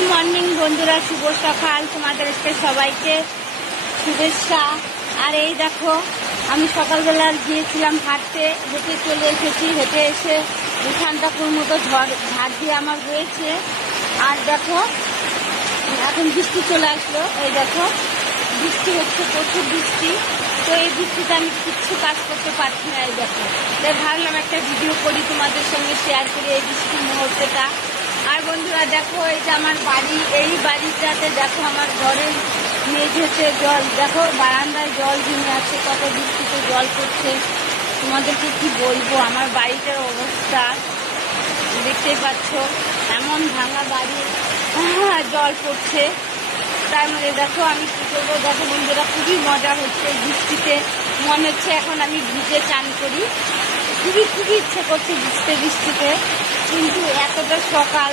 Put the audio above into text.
Good morning বন্ধুরা, শুভ সকাল তোমাদেরকে সবাইকে শুভেচ্ছা। আর এই দেখো, আমি সকালবেলা গিয়েছিলাম হাঁটতে, হেঁটে চলে এসেছি। হেঁটে এসে উঠানটাকুর মতো ঝড় দিয়ে আমার হয়েছে। আর দেখো এখন বৃষ্টি চলে আসলো। এই দেখো বৃষ্টি হচ্ছে, প্রচুর বৃষ্টি। তো এই বৃষ্টিতে আমি কিচ্ছু কাজ করতে পারছি না। এই দেখো, তাই ভাবলাম একটা ভিডিও করি, তোমাদের সঙ্গে শেয়ার করি এই বৃষ্টির মুহূর্তটা। আর বন্ধুরা দেখো, এই যে আমার বাড়ি, এই বাড়িটাতে দেখো আমার ঘরের মেঝেতে জল, দেখো বারান্দায় জল জমে আছে, কত বৃষ্টিতে জল পড়ছে। তোমাদেরকে কি বলবো, আমার বাড়িটার অবস্থা দেখতেই পাচ্ছ, এমন ভাঙা বাড়ি, জল পড়ছে। তার মধ্যে দেখো আমি কী করবো। দেখো বন্ধুরা, খুবই মজা হচ্ছে এই বৃষ্টিতে। মনে হচ্ছে এখন আমি ভিজে চান করি, খুবই ইচ্ছে করছে বৃষ্টিতে। কিন্তু এতটা সকাল